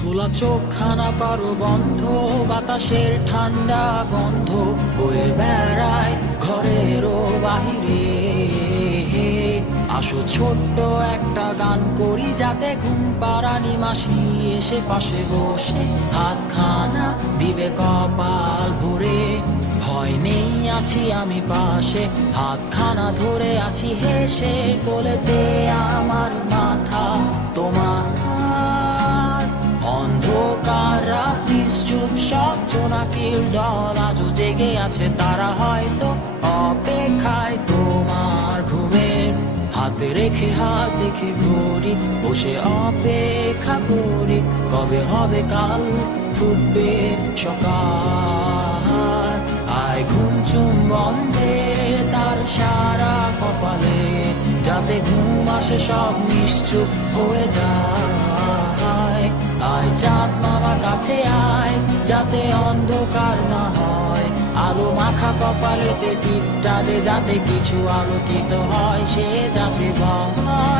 খোলা চোখখানা করো বন্ধ, বাতাসের ঠান্ডা গন্ধ বয়ে বেড়ায় ঘরেরও বাহিরে। আসো ছোট্ট একটা গান করি, যাতে ঘুম পাড়ানি মাসি এসে পাশে বসে হাতখানা দিবে কপাল ভরে। ভয় নেই, আছি আমি পাশে, হাতখানা ধরে আছি হেসে, কোলেতে আমার মাথা তোমার। অন্ধকার রাত্রি চুপ, সব জোনাকির দল আজও জেগে আছে, তারা হয়তো অপেক্ষায় তোমার ঘুমের। হাতে রেখে হাত দেখে ঘড়ি, বসে অপেক্ষা করি, কবে হবে কাল, ফুটবে সকাল। আয় ঘুম চুম বন্ধে তার সারা কপালে, যাতে ঘুম আসে সব নিশ্চুপ হয়ে যায়। আয় চাঁদ মামা কাছে আয়, যাতে অন্ধকার না হয়, আলো মাখা কপালেতে টিপটা দে, যাতে কিছু আলোকিত হয়, সে যাতে ভয়